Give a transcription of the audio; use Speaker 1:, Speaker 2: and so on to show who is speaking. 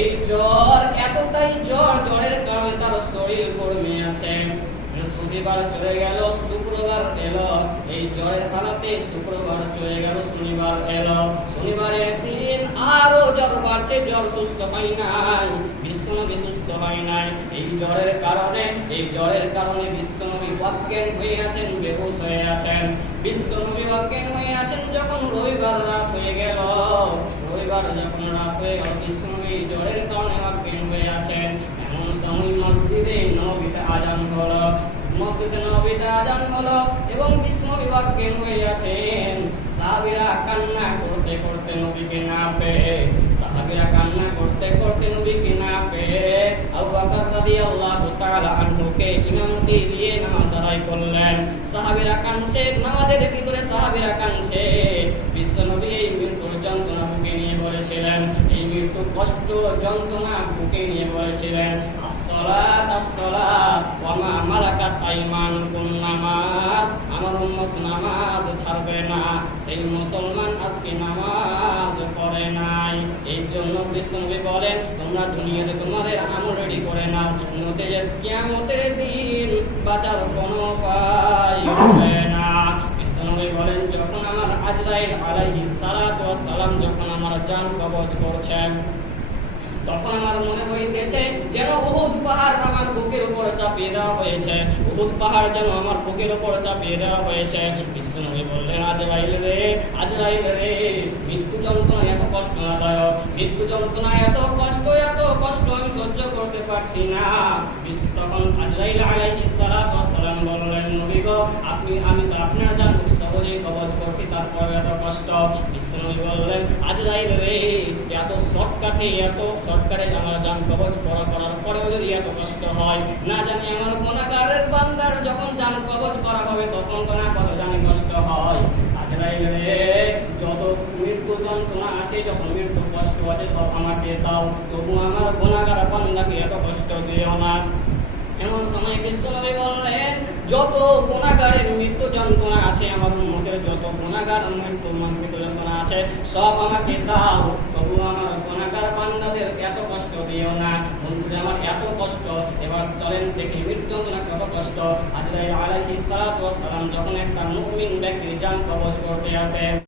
Speaker 1: এই জ্বর এতটাই জ্বর জ্বরের কারণে তার শরীর কর্মে আছে। বৃহস্পতিবার চলে গেল, শুক্রবার এলো। এই জ্বরের হালাতে শুক্রবার চলে গেল, শনিবার এলো। শনিবারের দিন আরও জ্বর বাড়ছে, জ্বর সুস্থ হয় নাই, বিশ্বনবী সুস্থ হয় নাই। এই জ্বরের কারণে, এই জ্বরের কারণে বিশ্বনবী অজ্ঞান হয়ে আছেন, বেহুশ হয়ে আছেন। বিশ্বনবী অজ্ঞান হয়ে আছেন যখন রবিবার রাত হয়ে গেল। রবিবার যখন রাত গেল বিশ্বনবী জ্বরের কারণে অজ্ঞান হয়ে আছেন এমন সময় মসজিদে নবীতে আজান হলো। মসজিদে নবীতে আজান হলো এবং বিশ্বনবী অজ্ঞান হয়ে আছেন। সাহাবীরা কান্না করতে করতে নবীকে না পেয়ে, সাহাবীরা কান্না করতে করতে নবীকে না পেয়ে আবু বকর রাদিয়াল্লাহু তাআলা আনহুকে ইমামতি দিয়ে নামাজ আদায় করলেন। সাহাবীরা কাঁদছে, নামাজের ভিতরে সাহাবীরা কাঁদছে। কষ্ট যন্ত্রণা বুকে নিয়ে বলেছিলেন, আসসালাত আসসালাত ওয়া মা মালাকাত আইমানুকুম নামাজ। আমার উম্মত নামাজ ছাড়বে না। সেই মুসলমান আজকে নামাজ পড়ে নাই। এই জন্য বিশ্বনবী বলেন, তোমরা দুনিয়াতে তোমাদের আমল রেডি করে নাও। নতে কিয়ামতের দিন বাঁচার কোনো উপায় না। বিশ্বনবী বলেন, যখন আমার আজরাইল আলাইহিস সালাতু ওয়াস সালাম যখন আমার জান কবজ করছেন তখন আমার মনে যেন উহুদ পাহাড় আমার বুকের উপরে চাপিয়ে দেওয়া হয়েছে। উহুদ পাহাড় যেন আমার বুকের চাপিয়ে দেওয়া হয়েছে। বিশ্বনবী বললেন, আজরাইল রে আজরাইল রে, মৃত্যু যন্ত্রণা এত কষ্টদায়ক মৃত্যু যন্ত্রণা এত কষ্ট এত কষ্ট আমি সহ্য করতে পারছি না। তখন আজরাইল আলাইহিস সালাম বললেন, নবী আপনি, আমি তো আপনার জান সহজেই কবজ করছি তারপর এত কষ্ট। বিশ্বনবী বললেন, আজরাইল রে শর্টকাটে এত শর্টকাটে আমার জান কবজ করা করার পরেও যদি এত কষ্ট হয়, না জানি আমার গুণাগারের বান্দার যখন জান কবজ করা হবে, তখন কোনা কত জানি কষ্ট হয়। রে যত মৃত্যু যন্ত্রণা আছে, যত মৃত্যু কষ্ট আছে, সব আমাকে দাও। তবু আমার গুণাগার বান্দাকে এত কষ্ট দিও না। এমন সময় বললেন যত গুণাগারের মৃত্যু যন্ত্রণা আছে আমার মনের যত গুণাগার মৃত্যু মৃত্যু যন্ত্রণা আছে, সব আমাকে দাও। তবু আমার গুণাগার বান্দাদের এত কষ্ট দিও না। বন্ধুদের আমার এত কষ্ট। এবার চলেন দেখি মৃত্যু যন্ত্রণা কত কষ্ট। সালাতু ওয়াস সালাম যখন একটা মুমিন ব্যক্তি জান কবজ করতে আসে